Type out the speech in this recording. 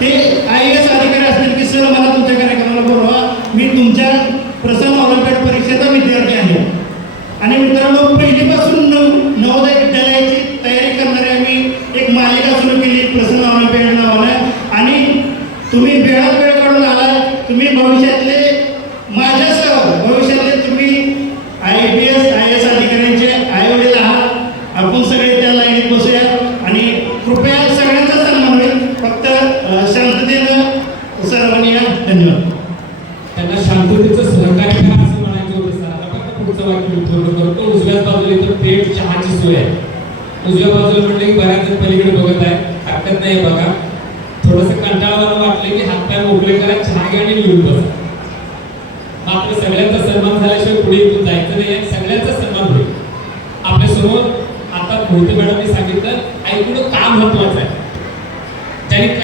ते I S अधिकारी असतील की सर मला तुमच्या कार्यक्रमाला बोलवा. मी तुमच्या प्रसन्न ऑलिम्पिक परीक्षेचा विद्यार्थी आहे. आणि मित्रांनो पहिलीपासून नव नवोदय विद्यालयाची तयारी करणारी आम्ही एक मालिका सुरू केली प्रसन्न ऑलिम्पिक नावानं. आणि तुम्ही वेळात वेळ काढून आलाय तुम्ही भविष्यातले माझ्यासह भविष्य तुम्ही I P S I S अधिकाऱ्यांचे आईवडील आहात आपण सगळे त्या लाईनीत बसूया आणि कृपया सगळ्यांचा सन्मान होईल फक्त अ, शांततेनं सर्वांनी या. धन्यवाद. त्यांना शांततेचं सहकार्य करा असं म्हणायचं होतं सर. आता फक्त पुढचं वाक्य मी करतो. उजव्या बाजूला इथं थेट चहाची सोय आहे. उजव्या बाजूला म्हटलं की बऱ्याच पलीकडे बघत आहे हरकत नाही बघा. थोडंसं कंटाळवाला वाटलं की हातपाय मोकळे करा चहा घ्या आणि लिहून बसा. मात्र सगळ्यांचा सन्मान झाल्याशिवाय पुढे इथून जायचं नाही सगळ्यांचा सन्मान होईल. आपल्यासमोर आता मोहिते मॅडमने सांगितलं ऐकून काम महत्वाचं आहे. ज्यांनी